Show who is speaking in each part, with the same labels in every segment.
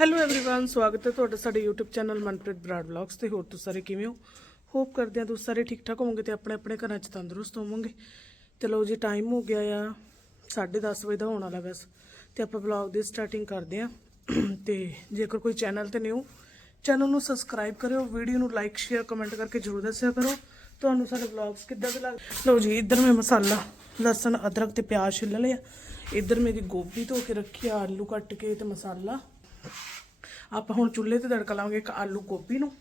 Speaker 1: Hello everyone ਸਵਾਗਤ ਹੈ ਤੁਹਾਡਾ ਸਾਡੇ YouTube channel Manpreet Brar vlogs ਤੇ ਹੋਰ ਤੁਸੀਂ ਸਾਰੇ ਕਿਵੇਂ ਹੋ ਹੋਪ ਕਰਦੇ ਹਾਂ ਤੁਸੀਂ ਸਾਰੇ ਠੀਕ ਠਾਕ ਹੋਵੋਗੇ ਤੇ ਆਪਣੇ ਆਪਣੇ ਘਰਾਂ 'ਚ ਤੰਦਰੁਸਤ ਹੋਵੋਗੇ ਤੇ ਲਓ ਜੀ ਟਾਈਮ ਹੋ ਗਿਆ ਆ 10:30 ਵਜੇ ਦਾ ਹੋਣ ਵਾਲਾ ਬਸ ਤੇ ਆਪਾਂ ਵਲੌਗ ਦੀ ਸਟਾਰਟਿੰਗ ਕਰਦੇ ਹਾਂ ਤੇ ਜੇਕਰ ਕੋਈ ਚੈਨਲ ਤੇ ਨਿਊ ਚੈਨਲ ਨੂੰ ਸਬਸਕ੍ਰਾਈਬ ਕਰਿਓ ਵੀਡੀਓ ਨੂੰ ਲਾਈਕ ਸ਼ੇਅਰ ਕਮੈਂਟ ਕਰਕੇ ਜਰੂਰ ਦੱਸਿਆ ਕਰੋ ਤੁਹਾਨੂੰ ਸਾਡੇ ਵਲੌਗਸ ਕਿੱਦਾਂ ਦੇ ਲੱਗ ਲਓ ਜੀ ਇੱਧਰ ਮੈਂ ਮਸਾਲਾ ਲਸਣ ਅਦਰਕ ਤੇ ਪਿਆਜ਼ ਛਿੱਲ ਲਿਆ ਇੱਧਰ ਮੇਰੀ ਗੋਭੀ ਧੋ ਕੇ ਰੱਖੀ ਆ ਆਲੂ ਕੱਟ ਕੇ ਤੇ ਮਸਾਲਾ ਆਪਾਂ ਹੁਣ ਚੁੱਲ੍ਹੇ ਤੇ ਤੜਕਾ ਲਾਵਾਂਗੇ ਇੱਕ ਆਲੂ ਗੋਭੀ ਨੂੰ,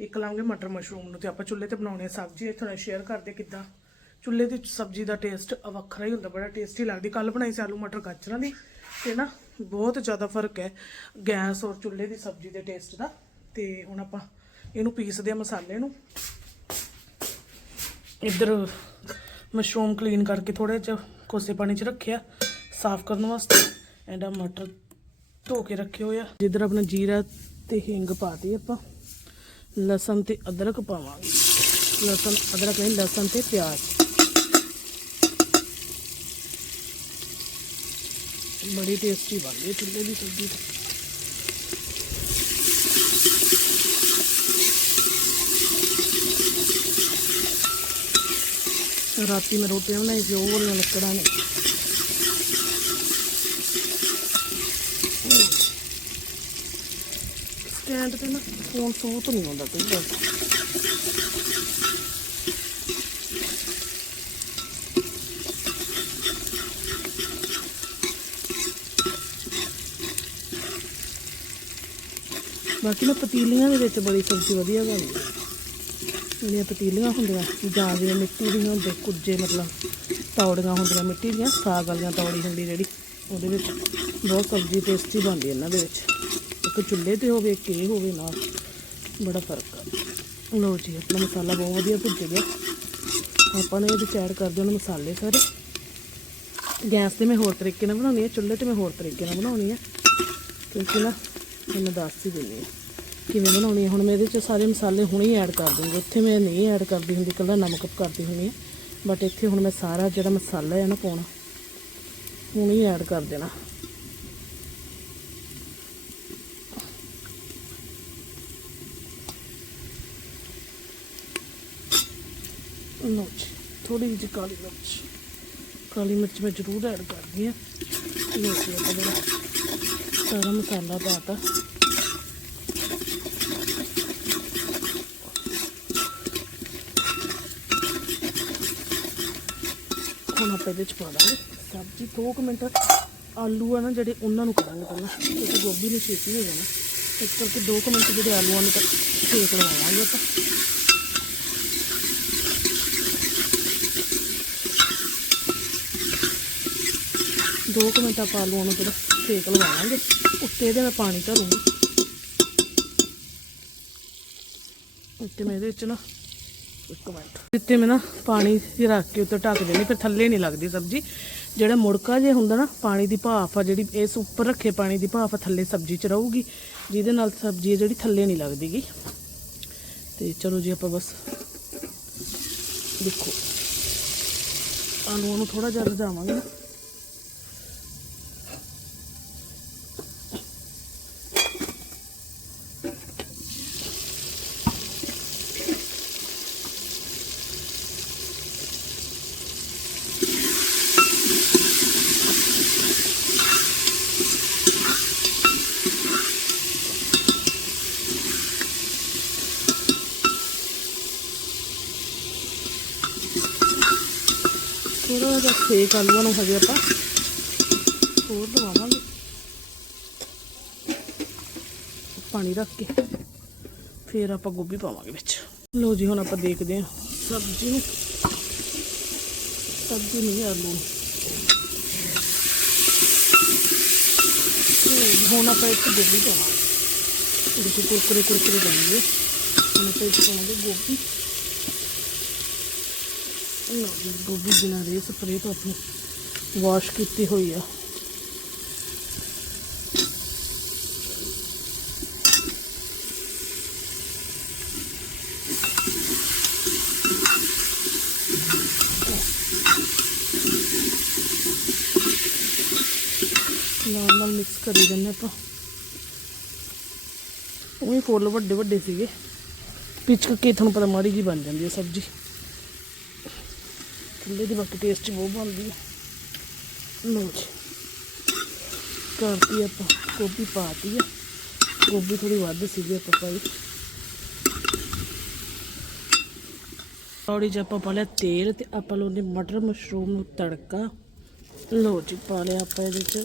Speaker 1: ਇੱਕ ਲਾਵਾਂਗੇ ਮਟਰ ਮਸ਼ਰੂਮ ਨੂੰ ਤੇ ਆਪਾਂ ਚੁੱਲ੍ਹੇ ਤੇ ਬਣਾਉਣੀ ਆ ਸਬਜ਼ੀ, ਇੱਥੇ ਸ਼ੇਅਰ ਕਰਦੇ ਕਿੱਦਾਂ। ਚੁੱਲ੍ਹੇ ਦੀ ਸਬਜ਼ੀ ਦਾ ਟੇਸਟ ਵੱਖਰਾ ਹੀ ਹੁੰਦਾ, ਬੜਾ ਟੇਸਟੀ ਲੱਗਦੀ। ਕੱਲ ਬਣਾਈ ਸੀ ਆਲੂ ਮਟਰ ਗਾਜਰਾਂ ਦੀ, ਤੇ ਨਾ ਬਹੁਤ ਜ਼ਿਆਦਾ ਫ਼ਰਕ ਹੈ ਗੈਸ ਔਰ ਚੁੱਲ੍ਹੇ ਦੀ ਸਬਜ਼ੀ ਦੇ ਟੇਸਟ ਦਾ। ਤੇ ਹੁਣ ਆਪਾਂ ਇਹਨੂੰ ਪੀਸਦੇ ਆ ਮਸਾਲੇ ਨੂੰ। ਇੱਧਰ ਮਸ਼ਰੂਮ ਕਲੀਨ ਕਰਕੇ ਥੋੜੇ ਜਿਹਾ ਕੋਸੇ ਪਾਣੀ 'ਚ ਰੱਖਿਆ, ਸਾਫ਼ ਕਰਨ ਵਾਸਤੇ। ਐਂਡ ਆ ਮਟਰ ਧੋ ਕੇ ਰੱਖੇ ਹੋਏ ਆ। ਜਿੱਧਰ ਆਪਣਾ ਜੀਰਾ ਤੇ ਹਿੰਗ ਪਾਤੀ ਆਪਾਂ, ਲਸਣ ਤੇ ਅਦਰਕ ਪਾਵਾਂਗੇ। ਲਸਣ, ਅਦਰਕ ਨਹੀਂ, ਲਸਣ ਤੇ ਪਿਆਜ਼। ਬੜੀ ਟੇਸਟੀ ਬਣਦੀ ਹੈ ਚੁੱਲ੍ਹੇ ਦੀ ਸਬਜ਼ੀ ਰਾਤੀ ਮੈਂ ਰੋਟੀਆਂ ਬਣਾਈ ਸੀ, ਉਹ ਵਾਲੀਆਂ ਲੱਕੜਾਂ ਨੇ। ਸਟੈਂਡ ਤੇ ਨਾ ਫੋਨ ਸੂਤ ਨਹੀਂ ਹੁੰਦਾ ਕਈ ਵਾਰ ਬਾਕੀ ਨਾ ਪਤੀਲੀਆਂ ਦੇ ਵਿੱਚ ਬੜੀ ਸਬਜ਼ੀ ਵਧੀਆ ਬਣਦੀ ਹੈ ਜਿਹੜੀਆਂ ਪਤੀਲੀਆਂ ਹੁੰਦੀਆਂ ਜਾਂ ਜਿਵੇਂ ਮਿੱਟੀ ਦੀਆਂ ਹੁੰਦੇ ਕੁੱਜੇ ਮਤਲਬ ਤੌੜੀਆਂ ਹੁੰਦੀਆਂ ਮਿੱਟੀ ਦੀਆਂ ਸਾਗ ਵਾਲੀਆਂ ਤੌੜੀ ਹੁੰਦੀ ਜਿਹੜੀ ਉਹਦੇ ਵਿੱਚ ਬਹੁਤ ਸਬਜ਼ੀ ਟੇਸਟੀ ਬਣਦੀ ਇਹਨਾਂ ਦੇ ਵਿੱਚ ਇੱਕ ਚੁੱਲ੍ਹੇ ਤੇ ਹੋਵੇ, ਇੱਕ ਇਹ ਹੋਵੇ ਨਾਲ ਬੜਾ ਫ਼ਰਕ ਆ। ਲਓ ਜੀ, ਆਪਣਾ ਮਸਾਲਾ ਬਹੁਤ ਵਧੀਆ ਭੁੱਜ ਗਿਆ। ਆਪਾਂ ਨੇ ਇਹਦੇ ਚ ਐਡ ਕਰ ਦੇਣੇ ਮਸਾਲੇ ਸਾਰੇ। ਗੈਸ ਤੇ ਮੈਂ ਹੋਰ ਤਰੀਕੇ ਨਾਲ ਬਣਾਉਣੀ ਆ, ਚੁੱਲ੍ਹੇ ਤੇ ਮੈਂ ਹੋਰ ਤਰੀਕੇ ਨਾਲ ਬਣਾਉਣੀ ਆ। ਕਿਉਂਕਿ ਨਾ ਮੈਨੂੰ ਦੱਸ ਹੀ ਦਿੰਦੀ ਹਾਂ ਕਿਵੇਂ ਬਣਾਉਣੀ ਹੈ ਹੁਣ ਮੈਂ ਇਹਦੇ ਚ ਸਾਰੇ ਮਸਾਲੇ ਹੁਣੇ ਹੀ ਐਡ ਕਰ ਦੂੰਗੀ। ਉੱਥੇ ਮੈਂ ਨਹੀਂ ਐਡ ਕਰਦੀ ਹੁੰਦੀ ਕੱਲਾ ਨਮਕ ਕਰਦੀ ਹੁੰਦੀ ਹੈ ਬਟ ਇੱਥੇ ਹੁਣ ਮੈਂ ਸਾਰਾ ਜਿਹੜਾ ਮਸਾਲਾ ਹੈ ਨਾ ਪਾਉਣਾ ਹੁਣੇ ਹੀ ਐਡ ਕਰ ਦੇਣਾ। ਲਓ ਜੀ ਥੋੜੀ ਜਿਹੀ ਕਾਲੀ ਮਿਰਚ। ਕਾਲੀ ਮਿਰਚ ਮੈਂ ਜ਼ਰੂਰ ਐਡ ਕਰਦੀ ਹਾਂ। ਲਓ ਜੀ ਆਪਾਂ ਜਿਹੜਾ ਸਾਰਾ ਮਸਾਲਾ ਪਾਤਾ ਹੁਣ ਆਪਾਂ ਇਹਦੇ ਚ ਪਾ ਦਾਂਗੇ ਸਬਜ਼ੀ। 2 ਮਿੰਟ ਆਲੂ ਆ ਨਾ ਜਿਹੜੇ ਉਹਨਾਂ ਨੂੰ ਕਰਾਂਗੇ ਪਹਿਲਾਂ। ਕਿਉਂਕਿ ਗੋਭੀ ਨੂੰ ਛੇਤੀ ਹੋ ਜਾਣਾ। ਇਸ ਕਰਕੇ 2 ਮਿੰਟ ਜਿਹੜੇ ਆਲੂਆਂ ਨੂੰ ਤਾਂ ਸੇਕ ਲਵਾਵਾਂਗੇ ਆਪਾਂ। ਦੋ ਕੁ ਮਿੰਟ ਆਪਾਂ ਆਲੂਆਂ ਨੂੰ ਜਿਹੜਾ ਸੇਕ ਲਵਾਵਾਂਗੇ, ਉੱਤੇ ਇਹਦੇ ਮੈਂ ਪਾਣੀ ਧਰੂੰਗੀ। ਉੱਤੇ ਮੈਂ ਇਹਦੇ ਵਿੱਚ ਨਾ ਇੱਕ ਮਿੰਟ। ਉੱਤੇ ਮੈਂ ਨਾ ਪਾਣੀ ਰੱਖ ਕੇ ਉੱਤੇ ਢੱਕ ਦੇਣੀ ਫਿਰ ਥੱਲੇ ਨਹੀਂ ਲੱਗਦੀ ਸਬਜ਼ੀ। ਜਿਹੜਾ ਮੁੜਕਾ ਜੇ ਹੁੰਦਾ ਨਾ, ਪਾਣੀ ਦੀ ਭਾਫ ਆ ਜਿਹੜੀ, ਇਸ ਉੱਪਰ ਰੱਖੇ ਪਾਣੀ ਦੀ ਭਾਫ ਆ, ਥੱਲੇ ਸਬਜ਼ੀ 'ਚ ਰਹੂਗੀ, ਜਿਹਦੇ ਨਾਲ ਸਬਜ਼ੀ ਜਿਹੜੀ ਥੱਲੇ ਨਹੀਂ ਲੱਗਦੀਗੀ। ਤੇ ਚਲੋ ਜੀ ਆਪਾਂ ਬਸ ਦੇਖੋ। ਆਲੂਆਂ ਨੂੰ ਥੋੜਾ ਜਿਹਾ ਰਝਾਵਾਂਗੇ ਥੋੜਾ ਜਿਹਾ ਸੇਕ ਆਲੂਆਂ ਨੂੰ ਹਜੇ ਆਪਾਂ। ਹੋਰ ਲਵਾਵਾਂਗੇ। ਪਾਣੀ ਰੱਖ ਕੇ, ਫਿਰ ਆਪਾਂ ਗੋਭੀ ਪਾਵਾਂਗੇ ਵਿੱਚ। ਲੋ ਜੀ, ਹੁਣ ਆਪਾਂ ਦੇਖਦੇ ਹਾਂ। ਸਬਜ਼ੀ ਨੂੰ। ਸਬਜ਼ੀ ਨਹੀਂ ਆਲੂ ਹੁਣ ਆਪਾਂ ਇੱਕ ਗੋਭੀ ਪਾਵਾਂਗੇ। ਦੇਖੋ ਕੁਰਕਰੇ ਕੁਰਕਰੇ ਬਣਨਗੇ। ਹੁਣ ਆਪਾਂ ਇੱਕ ਪਾਵਾਂਗੇ ਗੋਭੀ। ਗੋਭੀ ਬਿਨਾਂ ਰੇ ਸਪਰੇ ਤੋਂ ਆਪਣੀ ਵਾਸ਼ ਕੀਤੀ ਹੋਈ ਆ। ਨਾਲ ਨਾਲ ਮਿਕਸ ਕਰੀ ਜਾਂਦੇ ਆਪਾਂ। ਉਹ ਵੀ ਫੁੱਲ ਵੱਡੇ ਵੱਡੇ ਸੀਗੇ। ਪਿਚਕ ਕੇ ਤੁਹਾਨੂੰ ਪਤਾ ਮਾੜੀ ਜੀ ਬਣ ਜਾਂਦੀ ਹੈ ਸਬਜ਼ੀ। ਥੱਲੇ ਦੀ ਬਾਕੀ ਟੇਸਟ ਬਹੁਤ ਬਣਦੀ ਹੈ ਲਓ ਜੀ। ਕਰਤੀ ਆਪਾਂ, ਗੋਭੀ ਪਾਤੀ ਹੈ ਗੋਭੀ ਥੋੜੀ ਵੱਧ ਸੀਗੀ ਆਪਾਂ ਪਾਈ। ਥੋੜੀ ਜਿਹਾ ਆਪਾਂ ਪਾ ਲਿਆ ਤੇਲ ਤੇ ਆਪਾਂ ਲਾਉਣੇ ਮਟਰ ਮਸ਼ਰੂਮ ਨੂੰ ਤੜਕਾ। ਲਓ ਜੀ, ਪਾ ਲਿਆ ਆਪਾਂ ਇਹਦੇ ਚ।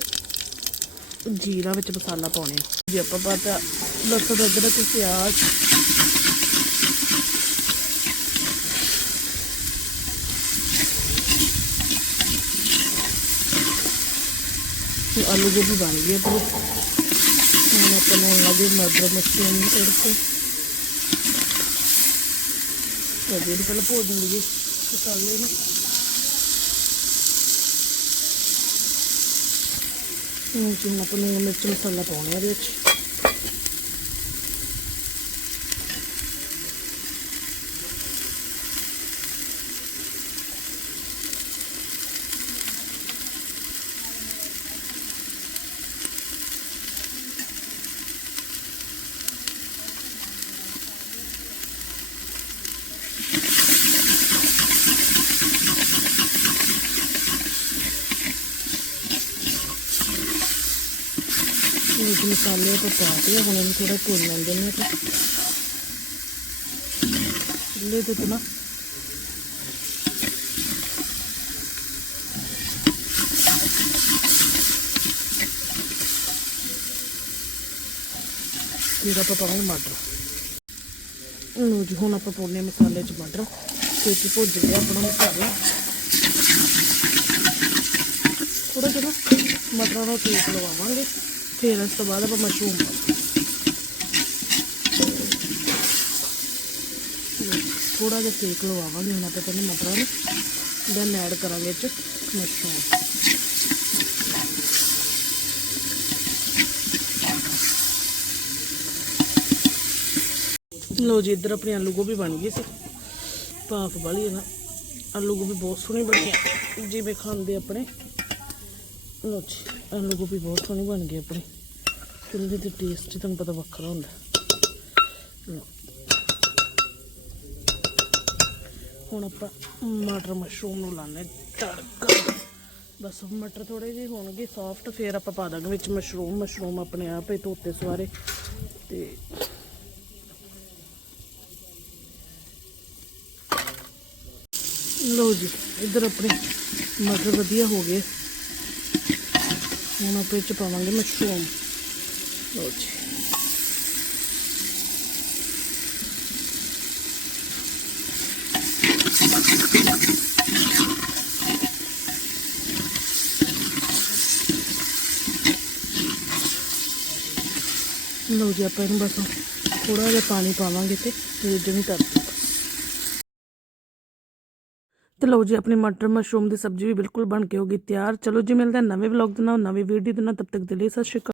Speaker 1: ਜੀਰਾ ਵਿੱਚ ਮਸਾਲਾ ਪਾਉਣੇ ਆ। ਜੀ ਆਪਾਂ ਪਾਤਾ, ਲਸਣ, ਅਦਰਕ, ਪਿਆਜ਼। ਤੇ ਆਲੂ ਗੋਭੀ ਬਣ ਗਈ ਆਪਣੀ ਹੁਣ ਆਪਾਂ ਨੂੰ ਲੱਗੇ ਮਟਰ ਮਸ਼ਰੂਮ ਨੂੰ ਤੜਕੇ। ਤੇ ਜਿਹੜੀ ਪਹਿਲਾਂ ਭੋਜ ਲਈਏ ਮਸਾਲੇ ਨੂੰ। ਹੁਣ ਜੀ ਆਪਾਂ ਨੂੰ ਮਿਰਚ ਮਸਾਲਾ ਪਾਉਣਾ ਇਹਦੇ ਵਿੱਚ। ਇਹ ਮਸਾਲੇ ਆਪਾਂ ਪਾ ਦਿੱਤੇ ਆ, ਹੁਣ ਇਹਨੂੰ ਥੋੜਾ ਭੁੰਨ ਲੈਂਦੇ ਨੇ ਆਪਾਂ। ਲੈ ਤੇ ਨਾ। ਫਿਰ ਆਪਾਂ ਪਾਵਾਂਗੇ ਮਟਰ। ਲਓ ਜੀ ਹੁਣ ਆਪਾਂ ਪਾਉਣੇ ਆ ਮਸਾਲੇ ਚ ਮਟਰ। ਤੇ ਕੀ ਭੁੱਜ ਗਿਆ ਆਪਣਾ ਮਸਾਲਾ। ਥੋੜਾ ਜਿਹਾ ਮਟਰਾਂ ਦਾ ਤੇਲ ਲਵਾਵਾਂਗੇ। ਫਿਰ ਉਸ ਤੋਂ ਬਾਅਦ ਆਪਾਂ ਮਸ਼ਰੂਮ ਥੋੜਾ ਜਿਹਾ ਤੇਲ ਲਵਾਵਾਂਗੇ ਹੁਣ ਆਪਾਂ ਪਹਿਲਾਂ ਮਟਰਾਂ ਨੂੰ ਦੈਨ ਐਡ ਕਰਾਂਗੇ ਇਹ ਚ ਮਸ਼ਰੂਮ ਲੋ ਜੀ, ਇੱਧਰ ਆਪਣੀ ਆਲੂ ਗੋਭੀ ਬਣ ਗਈ ਸੀ। ਭਾਫ ਵਾਲੀ ਨਾ। ਆਲੂ ਗੋਭੀ ਬਹੁਤ ਸੋਹਣੀ ਬਣੀ ਹੈ। ਜਿਵੇਂ ਖਾਂਦੇ ਆਪਣੇ। ਲੋ ਜੀ ਆਲੂ ਗੋਭੀ ਬਹੁਤ ਸੋਹਣੀ ਬਣ ਗਈ ਆਪਣੀ। ਚੁੱਲ੍ਹੇ ਦੇ ਟੇਸਟ ਤੁਹਾਨੂੰ ਪਤਾ ਵੱਖਰਾ ਹੁੰਦਾ। ਹੁਣ ਆਪਾਂ ਮਟਰ ਮਸ਼ਰੂਮ ਨੂੰ ਲਾਣੇ ਤੜਕਾ। ਬਸ ਮਟਰ ਥੋੜੇ ਜਿਹੇ ਹੋਣਗੇ ਸੌਫਟ ਫਿਰ ਆਪਾਂ ਪਾ ਦਾਂਗੇ ਵਿੱਚ ਮਸ਼ਰੂਮ ਮਸ਼ਰੂਮ ਆਪਣੇ ਆਪ ਹੀ ਧੋਤੇ ਸਵਾਰੇ। ਤੇ ਲੋ ਜੀ, ਇੱਧਰ ਆਪਣੇ ਮਟਰ ਵਧੀਆ ਹੋ ਗਏ। ਹੁਣ ਆਪਾਂ ਇਹ ਪਾਵਾਂਗੇ ਮਸ਼ਰੂਮ ਲਓ ਜੀ। ਲਓ ਜੀ, ਆਪਾਂ ਇਹਨੂੰ ਬਸ ਥੋੜਾ ਜਿਹਾ ਪਾਣੀ ਪਾਵਾਂਗੇ ਤੇ ਰਿੱਝਣੀ ਕਰ ਦਿਓ ਤੇ ਲਓ ਜੀ, ਆਪਣੀ ਮਟਰ ਮਸ਼ਰੂਮ ਦੀ ਸਬਜ਼ੀ ਵੀ ਬਿਲਕੁਲ ਬਣ ਕੇ ਹੋ ਗਈ ਤਿਆਰ। ਚਲੋ ਜੀ, ਮਿਲਦੇ ਹਾਂ ਨਵੇਂ ਵਲੌਗ ਦੇ ਨਾਲ, ਨਵੀਂ ਵੀਡੀਓ ਦੇ ਨਾਲ। ਤਬ ਤੱਕ ਦੇ ਲਈ ਸਤਿ ਸ਼੍ਰੀ ਅਕਾਲ।